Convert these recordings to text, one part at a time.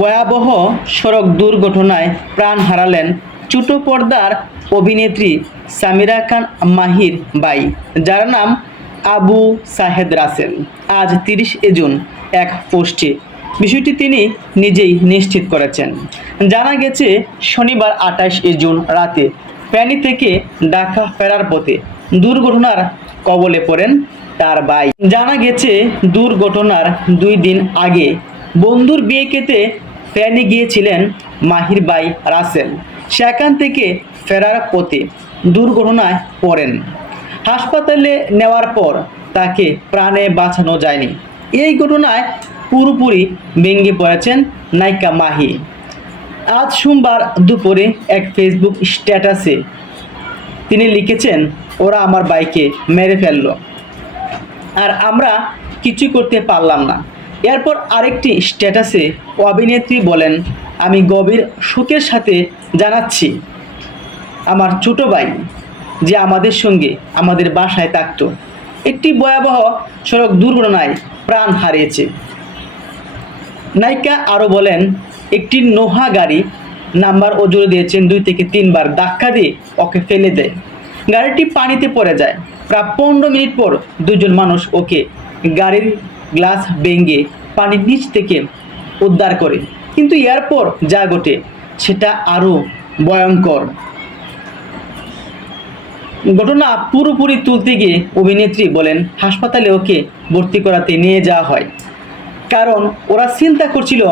ভয়াবহ সড়ক দুর্ঘটনায় প্রাণ হারালেন ছোট পর্দার অভিনেত্রী সামিরা খান মাহির বাই, যার নাম আবু সাহেদ রাসেল। আজ তিরিশ জুন এক পোস্টে। বিষয়টি তিনি নিজেই নিশ্চিত করেছেন। জানা গেছে, শনিবার আঠাশ জুন রাতে প্যানি থেকে ঢাকা ফেরার পথে দুর্ঘটনার কবলে পড়েন তার ভাই জানা গেছে, দুর্ঘটনার দুই দিন আগে বন্ধুর বিয়ে খেতে ফ্যানে গিয়েছিলেন মাহির বাই রাসেল। সেখান থেকে ফেরার পথে দুর্ঘটনায় পড়েন। হাসপাতালে নেওয়ার পর তাকে প্রাণে বাঁচানো যায়নি। এই ঘটনায় পুরোপুরি ভেঙে পড়েছেন নায়িকা মাহি। আজ সোমবার দুপুরে এক ফেসবুক স্ট্যাটাসে তিনি লিখেছেন, ওরা আমার বাইকে মেরে ফেলল। আর আমরা কিছু করতে পারলাম না। এরপর আরেকটি স্ট্যাটাসে অভিনেত্রী বলেন, আমি গভীর শোকের সাথে জানাচ্ছি আমার ছোট ভাই যে আমাদের সঙ্গে আমাদের বাসায় থাকতো। একটি ভয়াবহ সড়ক দুর্ঘটনায় প্রাণ হারিয়েছে। নায়িকা আরও বলেন, একটি নোহা গাড়ি নাম্বার জুড়ে দিয়েছেন দুই থেকে তিনবার, ধাক্কা দিয়ে ওকে ফেলে দেয়। গাড়িটি পানিতে পড়ে যায়। প্রায় পনেরো মিনিট পর দুজন মানুষ ওকে গাড়ির গ্লাস ভেঙে পানির নিচ থেকে উদ্ধার করে। কিন্তু এরপর যা ঘটে, সেটা আরও ভয়ঙ্কর। ঘটনা পুরোপুরি তুলতে গিয়ে অভিনেত্রী বলেন, হাসপাতালে ওকে ভর্তি করাতে নিয়ে যাওয়া হয়। কারণ ওরা চিন্তা করছিল,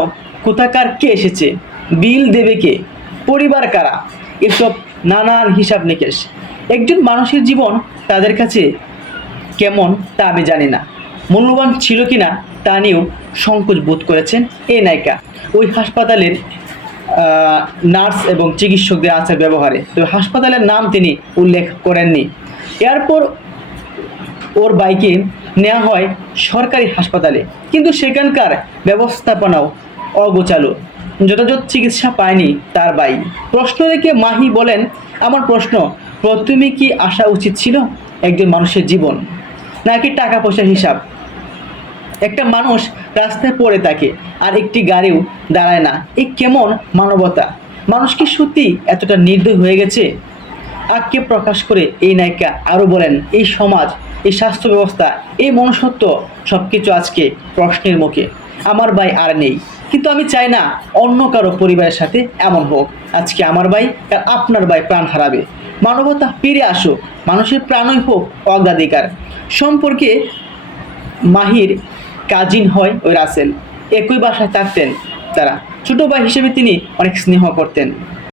কোথাকার কে এসেছে, বিল দেবে কে, পরিবার কারা, এসব নানান হিসাব নিকেশ। একজন মানুষের জীবন তাদের কাছে কেমন তা আমি জানি না। মূল্যবান ছিল কি না তা নিয়েও সংকোচ বোধ করেছেন এই নায়িকা। ওই হাসপাতালের নার্স এবং চিকিৎসকদের আচার ব্যবহারে। তবে হাসপাতালের নাম তিনি উল্লেখ করেননি। এরপর ওর বাইকে নেওয়া হয় সরকারি হাসপাতালে। কিন্তু সেখানকার ব্যবস্থাপনাও অগোচালো যথাযথ চিকিৎসা পায়নি তার বাই প্রশ্ন রেখে মাহি বলেন, আমার প্রশ্ন, প্রথমে কি আসা উচিত ছিল একজন মানুষের জীবন নাকি টাকা পয়সার হিসাব? একটা মানুষ রাস্তায় পড়ে থাকে আর একটি গাড়িও দাঁড়ায় না। এই কেমন মানবতা? মানুষ কি সত্যি এতটা নির্দয় হয়ে গেছে? আজকে প্রকাশ করে এই নায়িকা আরও বলেন, এই সমাজ, এই স্বাস্থ্য ব্যবস্থা, এই মনুষ্যত্ব সব কিছু আজকে প্রশ্নের মুখে। আমার ভাই আর নেই। কিন্তু আমি চাই না অন্য কারও পরিবারের সাথে এমন হোক। আজকে আমার ভাই আর আপনার ভাই প্রাণ হারাবে। মানবতা ফিরে আসুক, মানুষের প্রাণই হোক অগ্রাধিকার। সম্পর্কে মাহির কাজিন হয় ওই রাসেল। একই বাসায় থাকতেন তারা। ছোট ভাই হিসেবে তিনি অনেক স্নেহ করতেন।